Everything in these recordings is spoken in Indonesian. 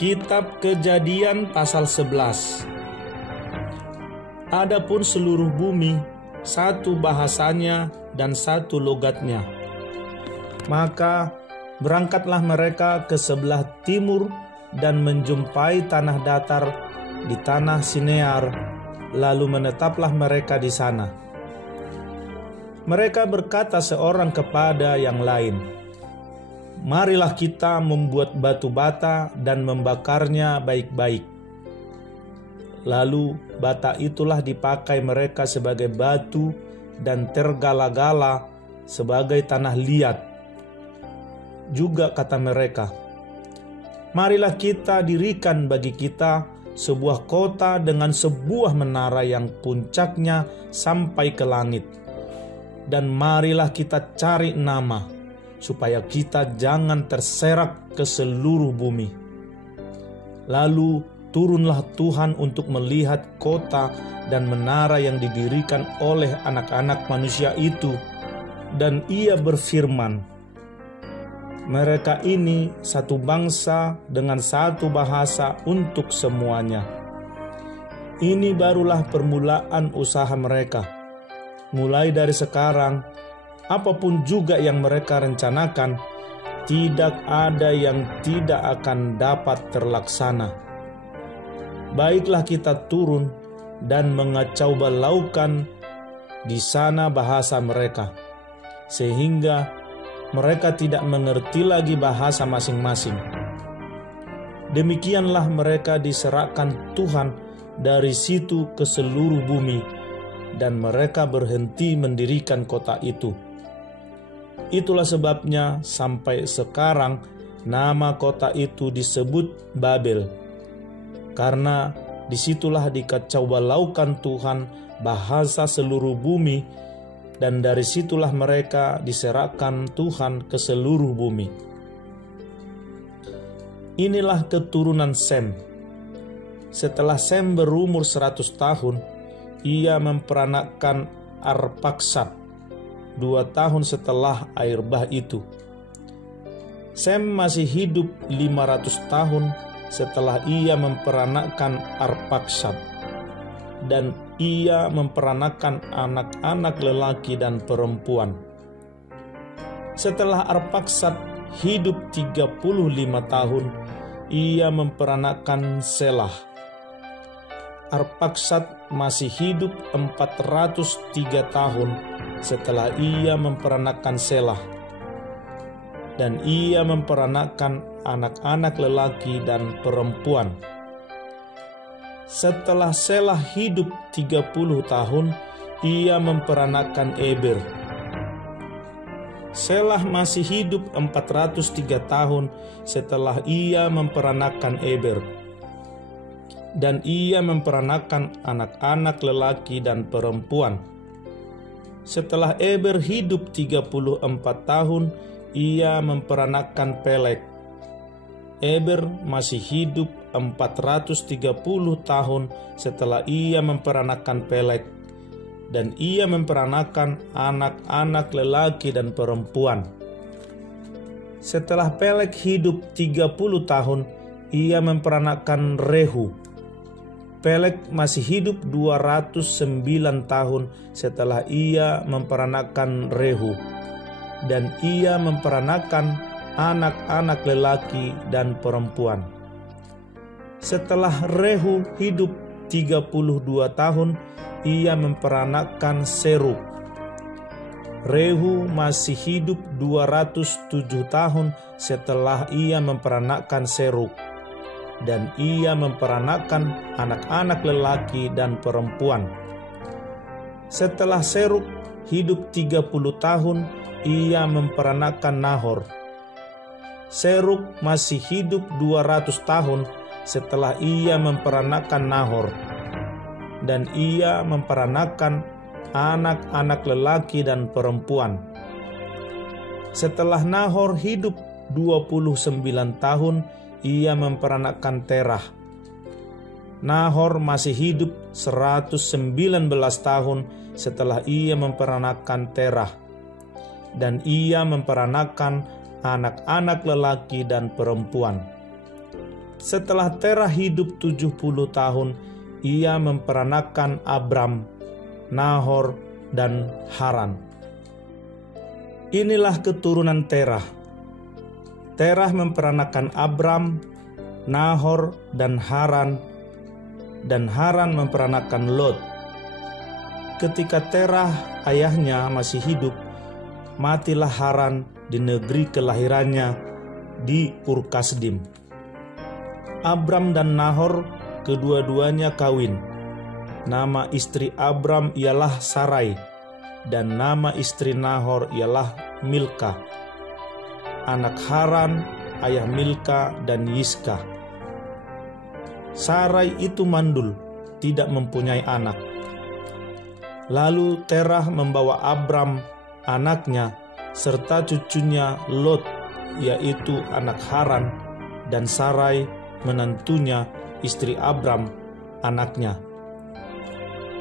Kitab Kejadian pasal 11. Adapun seluruh bumi, satu bahasanya dan satu logatnya. Maka berangkatlah mereka ke sebelah timur dan menjumpai tanah datar di tanah Sinear, lalu menetaplah mereka di sana. Mereka berkata seorang kepada yang lain, "Marilah kita membuat batu bata dan membakarnya baik-baik." Lalu bata itulah dipakai mereka sebagai batu dan tergala-gala sebagai tanah liat. Juga kata mereka, "Marilah kita dirikan bagi kita sebuah kota dengan sebuah menara yang puncaknya sampai ke langit. Dan marilah kita cari nama, supaya kita jangan terserak ke seluruh bumi." Lalu turunlah Tuhan untuk melihat kota dan menara yang didirikan oleh anak-anak manusia itu, dan Ia berfirman, "Mereka ini satu bangsa dengan satu bahasa untuk semuanya. Ini barulah permulaan usaha mereka. Mulai dari sekarang, apapun juga yang mereka rencanakan, tidak ada yang tidak akan dapat terlaksana. Baiklah kita turun dan mengacau balaukan di sana bahasa mereka, sehingga mereka tidak mengerti lagi bahasa masing-masing." Demikianlah mereka diserahkan Tuhan dari situ ke seluruh bumi, dan mereka berhenti mendirikan kota itu. Itulah sebabnya sampai sekarang nama kota itu disebut Babel, karena disitulah dikacau balaukan Tuhan bahasa seluruh bumi, dan dari situlah mereka diserahkan Tuhan ke seluruh bumi. Inilah keturunan Sem. Setelah Sem berumur 100 tahun, ia memperanakkan Arpaksad 2 tahun setelah air bah itu. Sem masih hidup 500 tahun setelah ia memperanakkan Arpaksad, dan ia memperanakkan anak-anak lelaki dan perempuan. Setelah Arpaksad hidup 35 tahun, ia memperanakkan Selah. Arpaksad masih hidup 403 tahun setelah ia memperanakkan Selah, dan ia memperanakkan anak-anak lelaki dan perempuan. Setelah Selah hidup 30 tahun, ia memperanakkan Eber. Selah masih hidup 403 tahun setelah ia memperanakkan Eber, dan ia memperanakkan anak-anak lelaki dan perempuan. Setelah Eber hidup 34 tahun, ia memperanakkan Peleg. Eber masih hidup 430 tahun setelah ia memperanakkan Peleg, dan ia memperanakkan anak-anak lelaki dan perempuan. Setelah Peleg hidup 30 tahun, ia memperanakkan Rehu. Peleg masih hidup 209 tahun setelah ia memperanakkan Rehu, dan ia memperanakkan anak-anak lelaki dan perempuan. Setelah Rehu hidup 32 tahun, ia memperanakkan Serug. Rehu masih hidup 207 tahun setelah ia memperanakkan Serug, dan ia memperanakkan anak-anak lelaki dan perempuan. Setelah Serug hidup 30 tahun, ia memperanakkan Nahor. Serug masih hidup 200 tahun setelah ia memperanakkan Nahor, dan ia memperanakkan anak-anak lelaki dan perempuan. Setelah Nahor hidup 29 tahun, ia memperanakkan Terah. Nahor masih hidup 119 tahun setelah ia memperanakkan Terah, dan ia memperanakkan anak-anak lelaki dan perempuan. Setelah Terah hidup 70 tahun, ia memperanakan Abram, Nahor, dan Haran. Inilah keturunan Terah. Terah memperanakan Abram, Nahor, dan Haran memperanakan Lot. Ketika Terah ayahnya masih hidup, matilah Haran di negeri kelahirannya di Ur Kasdim. Abram dan Nahor kedua-duanya kawin. Nama istri Abram ialah Sarai, dan nama istri Nahor ialah Milka. Anak Haran, ayah Milka dan Yiska. Sarai itu mandul, tidak mempunyai anak. Lalu Terah membawa Abram, anaknya, serta cucunya Lot, yaitu anak Haran, dan Sarai, menantunya, istri Abram, anaknya.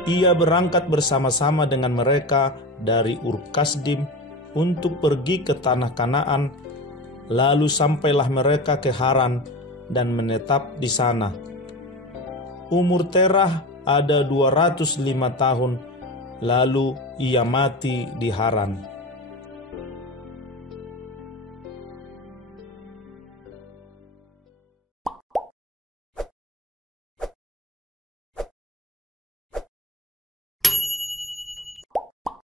Ia berangkat bersama-sama dengan mereka dari Ur Kasdim untuk pergi ke tanah Kanaan, lalu sampailah mereka ke Haran dan menetap di sana. Umur Terah ada 205 tahun, lalu ia mati di Haran.